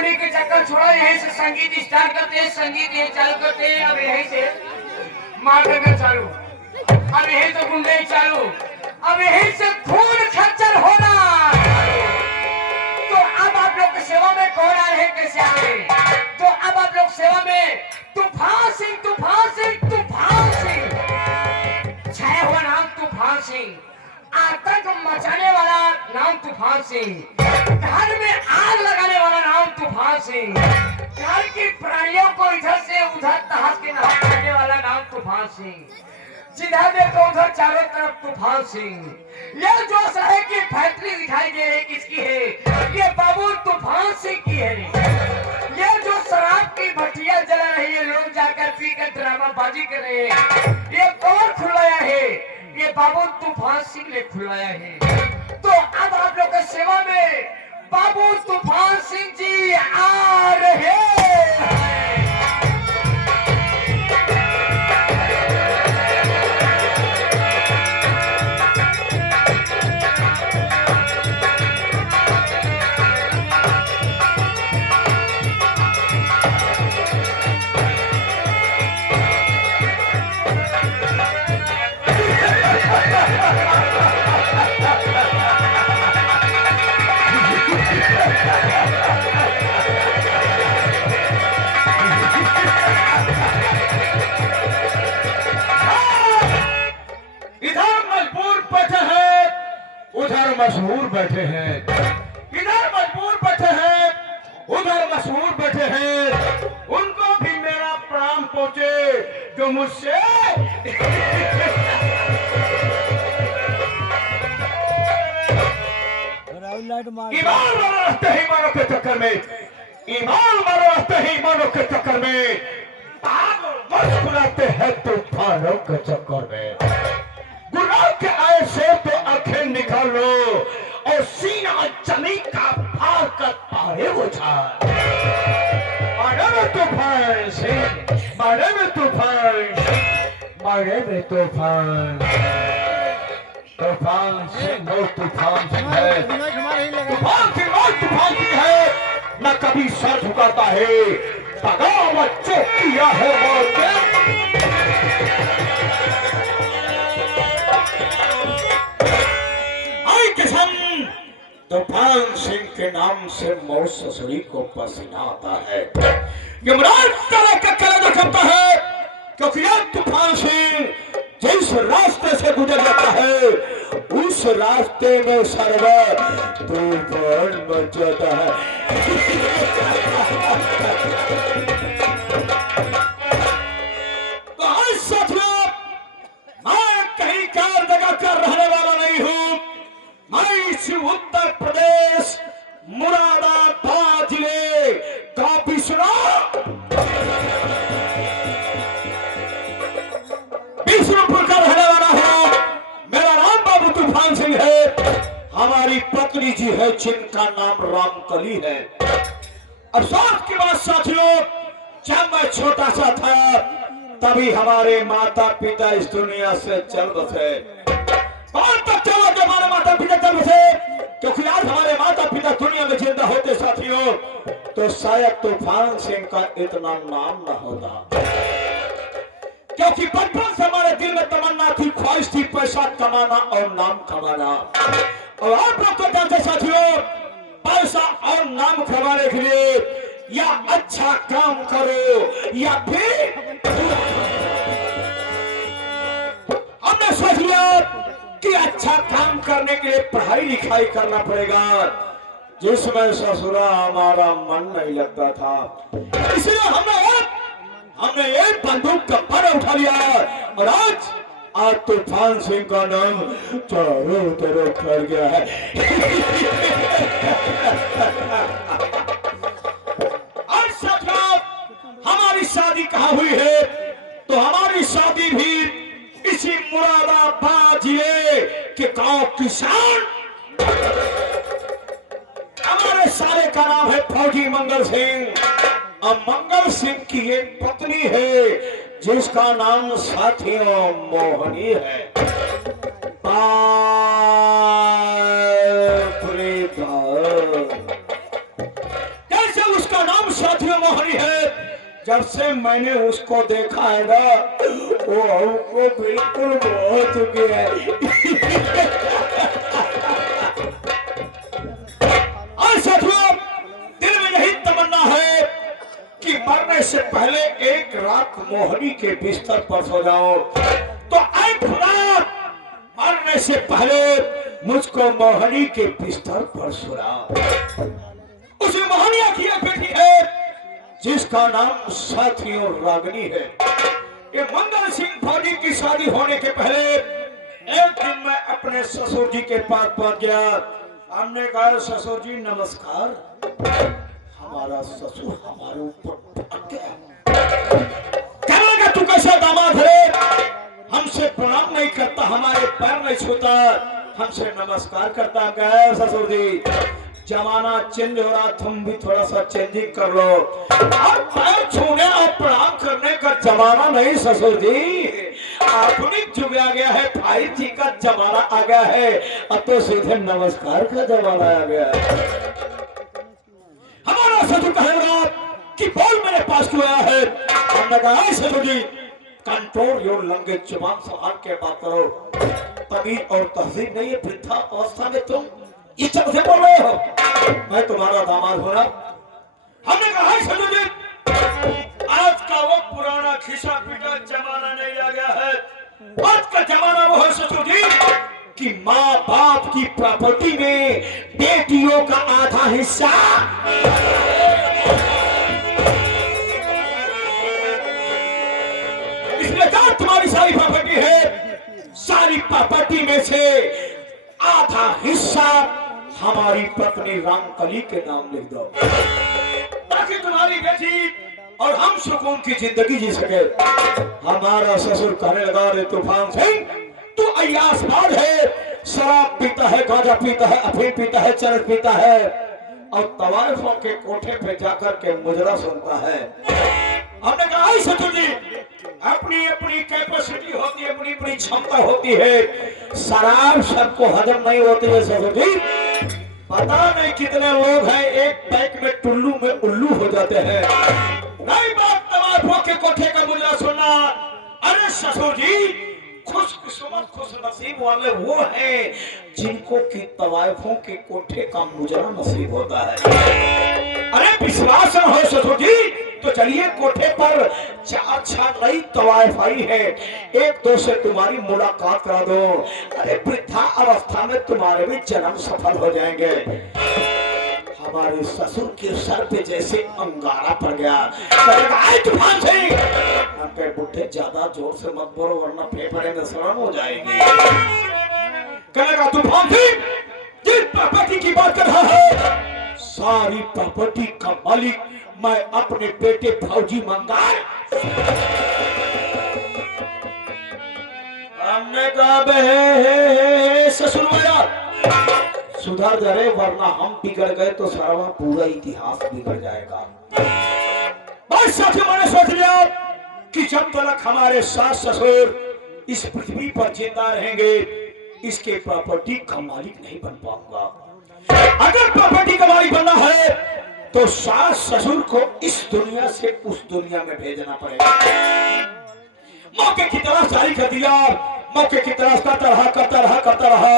गुंडे के चक्कर छोड़ा, यहीं से संगीत स्टार्ट करते हैं, संगीत यहीं चालू करते हैं। अब यहीं से मार देना चालू, अब यहीं से गुंडे चालू, अब यहीं से खून खच्चर होना। तो अब आप लोग की सेवा में कौन आ रहे, कैसे आ रहे? तो अब आप लोग सेवा में तूफान सिंह, तूफान सिंह, तूफान सिंह, छाया हुआ नाम तूफान सिंह, आतंक मचाने वाला नाम तूफान सिंह, घर में आग लगाने वाला नाम तूफान सिंह, घर की प्राणियों को इधर से उधर तहस के नहस करने वाला नाम तूफान सिंह, जिधर देखो उधर चारों तरफ तूफान सिंह। ये जो शहर की फैक्ट्री दिखाई दे रही किसकी है? ये बाबू तूफान सिंह की है। ये जो शराब की भट्टियां जला रही है, लोग जाकर पीकर ड्रामाबाजी कर रहे हैं, ये कौन खुलवाया है? ये बाबू तूफान सिंह ने खुलवाया है। तो अब आप लोग की सेवा में बाबू तूफान सिंह जी आ रहे हैं। मशहूर बैठे हैं, इधर मजबूर बैठे हैं, उधर मशहूर बैठे हैं। उनको भी मेरा प्रणाम पहुंचे जो मुझसे ईमान वाला रहते ही मानो के चक्कर में, ईमान वाला रहते ही मानो के चक्कर में मुस्कुराते हैं तूफानों के चक्कर में। गुनाह के आए से तो आंखें निकालो और सीना जमी का फाड़ कर पारे उछाल। मारे में तूफान सिंह, मारे में तूफान, मारे में तूफान, तूफान सिंह और तूफान सिंह है, तूफान सिंह और तूफान सिंह है। न कभी सर झुकाता है, बगावत जो किया है मौत तूफान सिंह के नाम से मौत ससुरी को पसीना आता है। यमराज तरह का कलंक करता है क्योंकि यह तूफान सिंह जिस रास्ते से गुजर जाता है उस रास्ते में सर्वर तूफान मच जाता है। तो आज साथियों, मैं कहीं कार जगह कर रहने वाला नहीं हूं। मैं इसी उत्तर प्रदेश मुरादाबाद जिले का विष्णुपुर का रहने वाला हूं। मेरा नाम बाबू तूफान सिंह है। हमारी पत्नी जी है जिनका नाम रामकली है। अफसोस की बात साथियों, जब मैं छोटा सा था तभी हमारे माता पिता इस दुनिया से चल बसे। बहुत अच्छा हुआ जब हमारे माता पिता चल बसे, क्योंकि आज हमारे माता पिता दुनिया में जिंदा होते साथियों तो शायद तूफान सिंह का इतना नाम न होता। क्योंकि बचपन से हमारे दिल में तमन्ना थी, ख्वाहिश थी पैसा कमाना और नाम कमाना। और आप लोग तो जानते साथियों, पैसा और नाम कमाने के लिए या अच्छा काम करो या फिर हमने सोच लिया कि अच्छा काम करने के लिए पढ़ाई लिखाई करना पड़ेगा, जिसमें ससुरा हमारा मन नहीं लगता था। इसलिए हमने एक बंदूक का बड़ा उठा लिया और आज तूफान सिंह का नाम चारों तरफ फैल गया है। आज साथियों, हमारी शादी कहाँ हुई है? तो हमारी शादी भी इसी मुरादाबाद जिले के गांव किसान, हमारे सारे का नाम है फौजी मंगल सिंह। और मंगल सिंह की एक पत्नी है जिसका नाम साथियों मोहनी है। कैसे उसका साथियों मोहनी है। जब से मैंने उसको देखा है ना, वो हमको बिल्कुल मोह चुकी है। और साथियों, दिल में यही तमन्ना है कि मरने से पहले एक रात मोहनी के बिस्तर पर सो जाओ। तो ऐ खुदा, मरने से पहले मुझको मोहनी के बिस्तर पर सुला। उसे मोहनिया की एक बेटी है जिसका नाम साथियों रागनी है। ये मंगल सिंह फौजी की शादी होने के पहले एक दिन मैं अपने ससुर जी के पास पहुंच गया। हमने कहा, ससुर जी नमस्कार। हमारा ससुर हमारे ऊपर पटक गया, कहने लगा तू कैसा दामाद है, हमसे प्रणाम नहीं करता, हमारे पैर नहीं छूता, हमसे नमस्कार करता। कहे ससुर जी जमाना चेंज हो रहा, तुम भी थोड़ा सा चेंजिंग कर लो। अब पैर छूने और प्रणाम करने का जमाना नहीं ससुर जी, आधुनिक युग आ गया है, 5G का जमाना आ गया है, अब तो सीधे नमस्कार का जमाना आ गया है। हमारा ससुर कहेगा कि बोल मेरे पास क्यों आया है। हमने कहा ससुर जी कंट्रोल योर लैंग्वेज, जुबान संभाल के बात करो, तमीज और तहजीब नहीं है। वृद्धा अवस्था में तुम इस तरह से बोल रहे हो, मैं तुम्हारा दामाद हूं ना। हमने कहा ससुर जी आज का वो पुराना खिसा पीटा जमाना नहीं आ गया है। आज का जमाना वो है ससुर जी कि माँ बाप की प्रॉपर्टी में बेटियों का आधा हिस्सा तुम्हारी सारी प्रॉपर्टी है, सारी प्रॉपर्टी में से आधा हिस्सा हमारी पत्नी रामकली के नाम लिख दो, ताकि तुम्हारी बेटी और हम सुकून की जिंदगी जी सके। हमारा ससुर कहने लगा, रे तूफान सिंह तू अय्यासबाज है, शराब पीता है, गांजा पीता है, अफीम पीता है, चरस पीता है और तवाइफों के कोठे पे जाकर के मुजरा सुनता है। हमने कहा ससुर जी अपनी अपनी कैपेसिटी होती है, अपनी अपनी क्षमता होती है, शराब सबको हजम नहीं होती है ससुर जी। पता नहीं कितने लोग हैं एक बैग में टुल्लू में उल्लू हो जाते हैं। नहीं बात तवाइफों के कोठे का मुजरा सुनना। अरे ससुर जी खुशकिस्मत खुश नसीब वाले वो हैं जिनको की तवाइफों के कोठे का मुजरा नसीब होता है। अरे विश्वास न हो ससुर जी तो चलिए कोठे पर 4 नई तवाइफ आई है, एक दो से तुम्हारी मुलाकात करा दो। अरे वृद्धा अवस्था में तुम्हारे भी जन्म सफल हो जाएंगे। हमारे ससुर के सर पे जैसे अंगारा पड़ गया। तूफान सिंह आपके बुढ़े ज्यादा जोर से मत बोलो वरना फेफड़े में शर्म हो जाएगी। कहेगा तूफान सिंह जिस प्रॉपर्टी की बात कर रहा है सारी प्रॉपर्टी का मालिक मैं अपने बेटे फौजी मंगाए। हमने कहा बे ससुर भैया सुधर जा रहे वरना हम बिगड़ गए तो सारा पूरा इतिहास बिगड़ जाएगा। बस साथियों मैंने सोच लिया कि जब तक हमारे सास ससुर इस पृथ्वी पर जिंदा रहेंगे इसके प्रॉपर्टी का मालिक नहीं बन पाऊंगा। अगर प्रॉपर्टी का मालिक बनना है तो सास ससुर को इस दुनिया से उस दुनिया में भेजना पड़ेगा। मौके की तलाश जारी कर दिया, मौके की तलाश करता रहा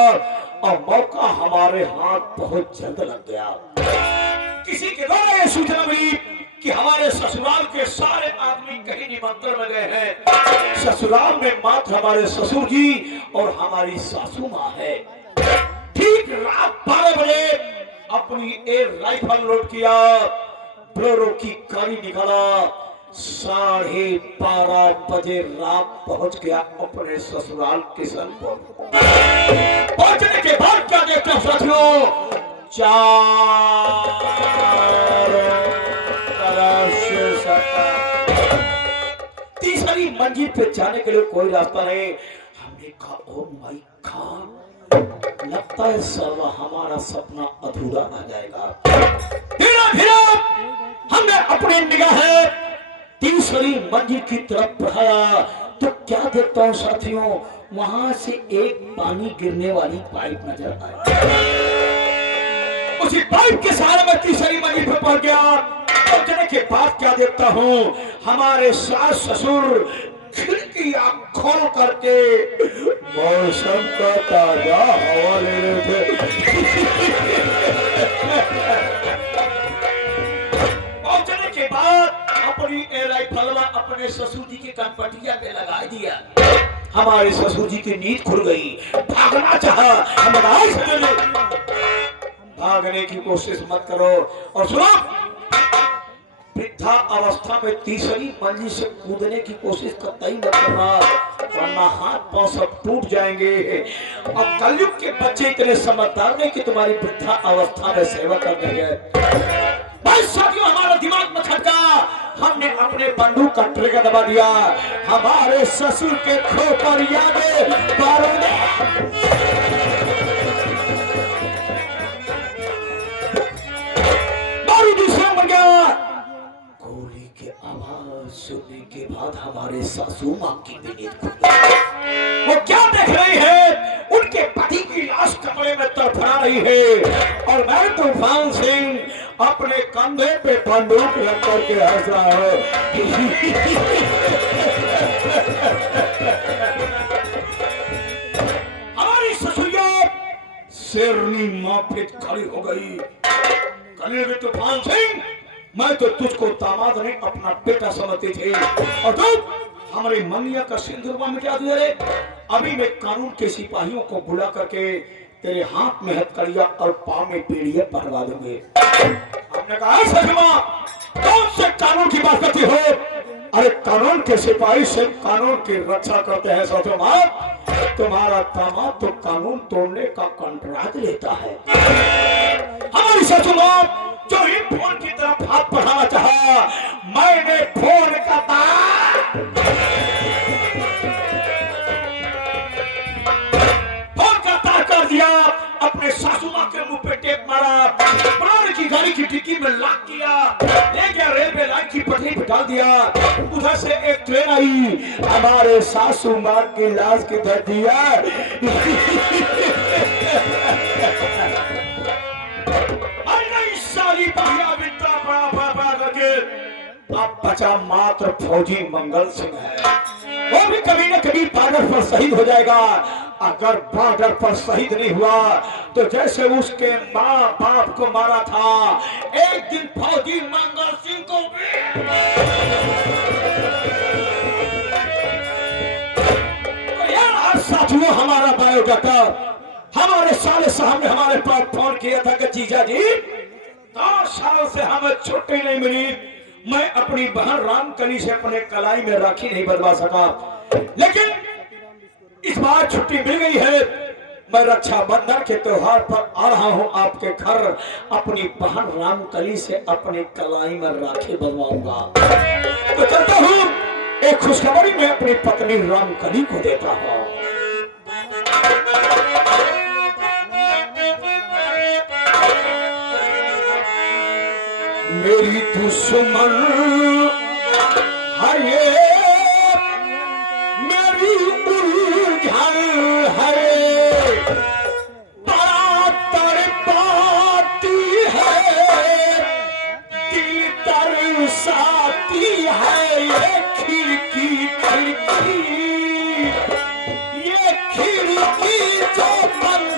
और मौका हमारे हाथ बहुत जल्द लग गया। किसी के द्वारा यह सूचना मिली कि हमारे ससुराल के सारे आदमी कहीं निमंत्रण में गए हैं। ससुराल में मात्र हमारे ससुर जी और हमारी सासू माँ है। ठीक रात 12 बजे अपनी एक राइफल लोड किया, ब्लोरो की गाड़ी निकाला, 12:30 बजे रात पहुंच गया अपने ससुराल किशनपुर। पहुंचने के बाद क्या देखते साथियों, तीसरी मंजिल पे जाने के लिए कोई रास्ता नहीं। हमने कहा ओ माय गॉड लगता है साला हमारा सपना अधूरा रह जाएगा। धीरे हमने अपनी निगाहें तीसरी मंजिल की तरफ बढ़ाया तो क्या देखता हूँ साथियों, वहां से एक पानी गिरने वाली पाइप नजर आई। उसी पाइप के सहारे में तीसरी मंजिल पर पहुंच गया। पहुंचने के बाद क्या देखता हूँ, हमारे सास ससुर खिड़कियां खोल करके मौसम का ताजा हवा ले रहे थे। पहुंचने के बाद अपनी राइफलवा अपने ससुर जी के कनपटिया पे लगा दिया। हमारे ससुर जी की नींद खुल गई, भागना चाहा, भागने की कोशिश मत करो। और सुनो, वृद्धा अवस्था में तीसरी मंजिल से कूदने की कोशिश कतई मत करना, वरना हाथ पांव सब टूट जाएंगे। अब कलयुग के बच्चे इतने समझदार नहीं कि तुम्हारी वृद्धा अवस्था में सेवा कर देंगे। भाई साथियों, हमारा दिमाग में खटका, हमने अपने बंदूक का ट्रिगर दबा दिया। हमारे ससुर के खोपड़ यादें बारूदी से मर गया। गोली की आवाज सुनने के बाद हमारे सासू मां की भी नींद खुल गई। वो क्या देख रही है? उनके पति की लाश कमरे में तड़फड़ा रही है और मैं तूफान सिंह अपने कंधे पे बंदूक रख करके हंस रहा है। हमारी ससुरिया शेरनी मां फिर खड़ी हो गई। कल तूफान सिंह, मैं तो तुझको दामाद नहीं अपना बेटा समझती थी और तुम हमारे मनिया का सिंदूर मिटा दिया रे। अभी मैं कानून के सिपाहियों को बुला करके तेरे हाथ में हथकड़िया और पांव में पीढ़िया पहनवा दूंगे। हमने कहा सजमा, कौन से कानून की बात करती हो? अरे कानून के सिपाही से कानून की रक्षा करते हैं सजमा। तुम्हारा दामाद तो कानून तोड़ने का कॉन्ट्रैक्ट लेता है। हमारी सजमा जो ही फोन की तरफ हाथ बढ़ाना चाहा, मैंने फोन का तार कर दिया। अपने सासू मां के मुंह पे टेप मारा, पुराने की गाड़ी की डिक्की में लॉक किया, ले गया रेलवे लाइन की पटरी पे डाल दिया। उधर से एक ट्रेन आई, हमारे सासू मां की लाश किधर दिया। सारी बढ़िया बिता पड़ा करके अब बचा मात्र फौजी मंगल सिंह है। वो भी कभी न कभी बॉर्डर पर शहीद हो जाएगा। अगर बॉर्डर पर शहीद नहीं हुआ तो जैसे उसके माँ बाप को मारा था, एक दिन फौजी मंगल सिंह को भी। तो यार साथियों, हमारा बायोडाटा हमारे साले साहब ने हमारे पास फोन किया था कि जीजा जी 2 साल से हमें छुट्टी नहीं मिली। मैं अपनी बहन रामकली से अपने कलाई में राखी नहीं बंधवा सका, लेकिन इस बार छुट्टी मिल गई है। मैं रक्षाबंधन के त्योहार पर आ रहा हूं आपके घर, अपनी बहन रामकली से अपनी कलाई में राखी बंधवाऊंगा। तो चलता हूं, एक खुशखबरी में अपनी पत्नी रामकली को देता हूं। मेरी दुश्मन है ये, मेरी उलझन है, बड़ा तड़पाती है, दिल तरसाती है। ये खिड़की खिड़की, ये खिड़की जो बंद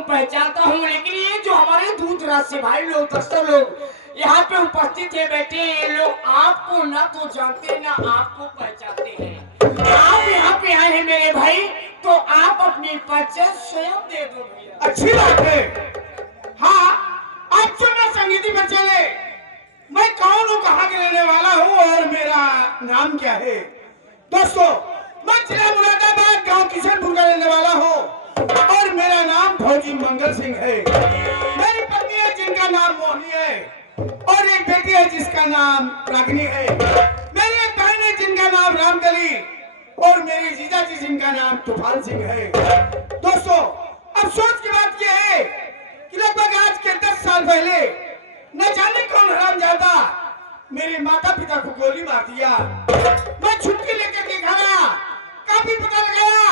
पहचानता हूँ, लेकिन ये जो हमारे दूरदराज से भाई लोग, दस्तर लोग यहाँ पे उपस्थित है, बैठे हैं, ये लोग आपको ना तो जानते ना आपको पहचानते हैं। आप यहाँ पे आए हैं भाई तो आप अपनी परिचय स्वयं दे दो भैया। अच्छी बात है। हाँ, आप चुना संगीति में चले। मैं कौन हूँ, कहाँ के रहने वाला हूँ और मेरा नाम क्या है? दोस्तों, मैं जिला मुरादाबाद गांव किशनपुर का रहने वाला हूँ और मेरा नाम फौजी मंगल सिंह है। मेरी पत्नी है जिनका नाम मोहनी है और एक बेटी है जिसका नाम रागिनी है। मेरी एक बहन है जिनका नाम रामकली और मेरी जीजा जी जिनका नाम तूफान सिंह है। दोस्तों, अफसोस की बात यह है कि लगभग आज के 10 साल पहले न जाने कौन हरामजादा मेरे माता पिता को गोली मार दिया। मैं छुट्टी लेकर के घर आया, काफी पता लगाया,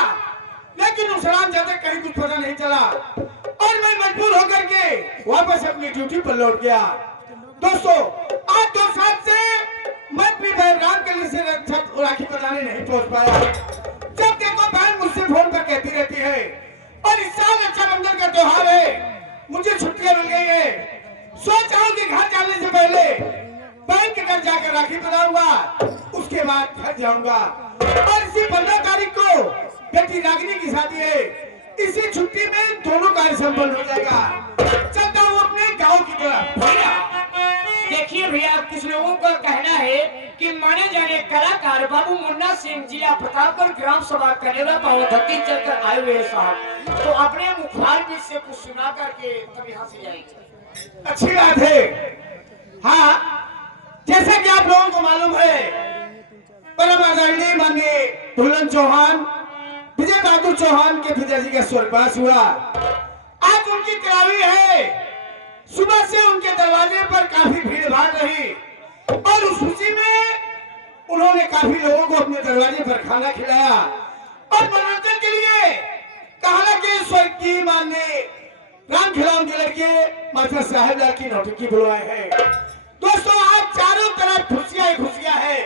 लेकिन उस हरामजादे कहीं कुछ पता नहीं चला और मैं मजबूर होकर के वापस अपनी ड्यूटी पर लौट गया। दोस्तों, आज 2 साल से मैं अपनी बहन रामकली से राखी बनाने नहीं पहुंच पाया। जब देखो बहन मुझसे फोन पर कहती रहती है और इस साल रक्षाबंधन का त्योहार है, मुझे छुट्टियां मिल गई है। सोच रहा हूं कि घर जाने से पहले बहन के घर जाकर राखी बनाऊंगा, उसके बाद घर जाऊंगा। और इसी 15 तारीख को बेटी रागिनी की शादी है। इसी छुट्टी में दोनों कार्य संपन्न हो जाएगा। चलता हूँ अपने गांव की तरफ। देखिए भैया, कुछ लोगों का कहना है कि माने जाने कलाकार बाबू मुन्ना सिंह जिला प्रतापगढ़ ग्राम सभा कनेरा पावधती चलकर आए हुए साहब, तो अपने मुखार में से कुछ सुना करके तब यहाँ से जाएंगे। अच्छी बात है। हाँ, जैसा कि आप लोगों को मालूम है, परम आदरणीय माननीय दुल्हन चौहान, विजय बहादुर चौहान के पिताजी का स्वर्गवास हुआ। आज उनकी तिरावी है। सुबह से उनके दरवाजे पर काफी भीड़ भाड़ रही और उस खुशी में उन्होंने काफी लोगों को अपने दरवाजे पर खाना खिलाया और मनोरंजन के लिए कहा कि स्वर्गीय माननीय राम खिलावन के लड़के मास्टर साहब लाल की नौटंकी बुलवाए हैं। दोस्तों, आज चारों तरफ खुशियां ही खुशियां हैं,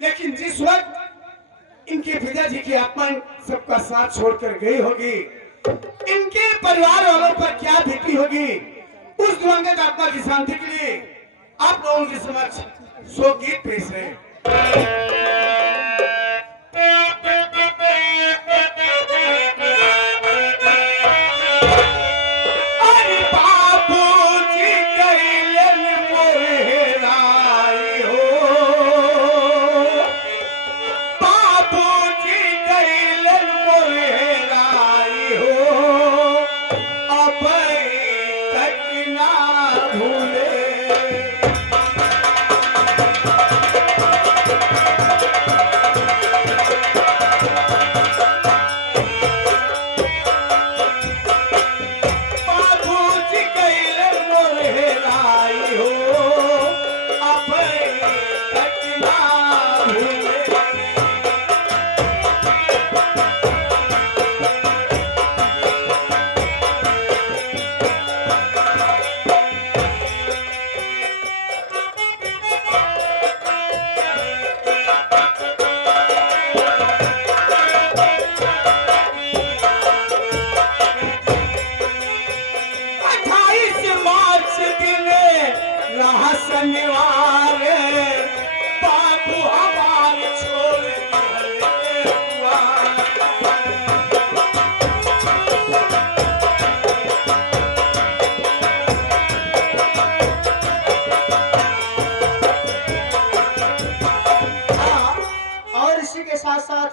लेकिन जिस वक्त इनके पिताजी की आत्मा सबका साथ छोड़कर गई होगी, इनके परिवार वालों पर क्या बीती होगी, उस दिवंगत आत्मा की शांति के लिए आप लोगों के समक्ष शोक गीत पेश है।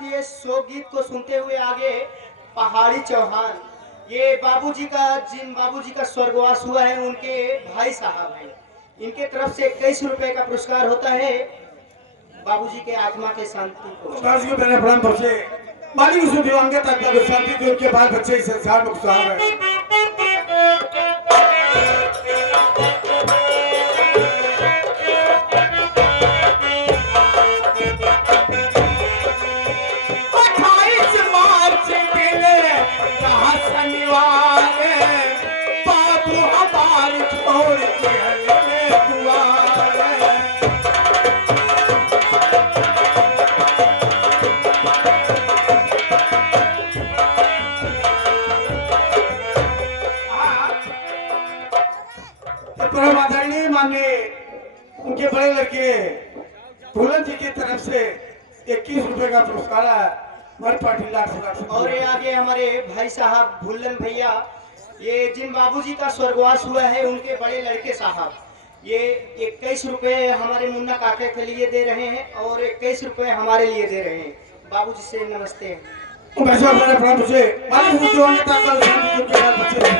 ये शोक गीत को सुनते हुए आगे पहाड़ी चौहान, ये बाबूजी का, जिन बाबूजी का स्वर्गवास हुआ है उनके भाई साहब हैं। इनके तरफ से 21 रुपए का पुरस्कार होता है बाबूजी के आत्मा के शांति को। मैंने प्रणाम पहुंचे मालिक उस दिवंगत आत्मा को शांति दे, उनके बाल बच्चे इस संसार में खुशहाल रहे। उनके बड़े लड़के फूलन जी की तरफ से 21 रुपए का पुरस्कार है। हमारे पाटिल लाख से लाख और ये आगे हमारे भाई साहब भुल्लन भैया, ये जिन बाबूजी का स्वर्गवास हुआ है उनके बड़े लड़के साहब, ये 21 रुपए हमारे मुन्ना काके के लिए दे रहे हैं और 21 रुपए हमारे लिए दे रहे हैं। बाबूजी से नमस्ते। वैसे अपने प्रभु से मालिक हूँ जो नेता कल शांति के बाद बच्चे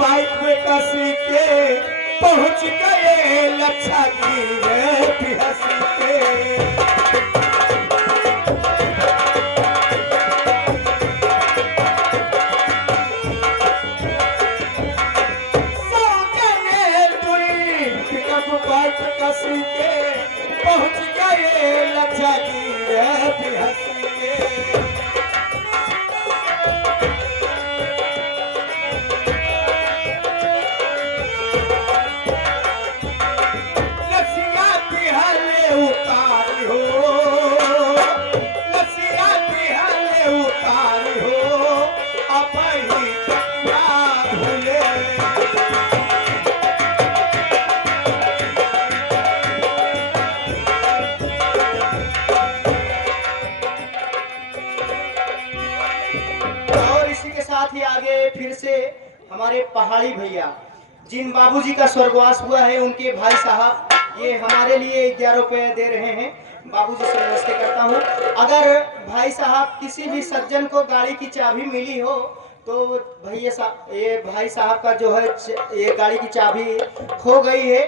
बाइक में कसी के पहुंच गए लच्छा गिरे पिहसी के बाइक कसी के पहुंच गए लच्छा गिरे पिहसी के ही आगे फिर से हमारे पहाड़ी भैया जिन बाबूजी का स्वर्गवास हुआ है उनके भाई साहब, ये हमारे लिए 11 रुपए दे रहे हैं। बाबूजी से नमस्ते करता हूँ। अगर भाई साहब किसी भी सज्जन को गाड़ी की चाबी मिली हो तो भैया साहब, ये भाई साहब का जो है ये गाड़ी की चाबी खो गई है।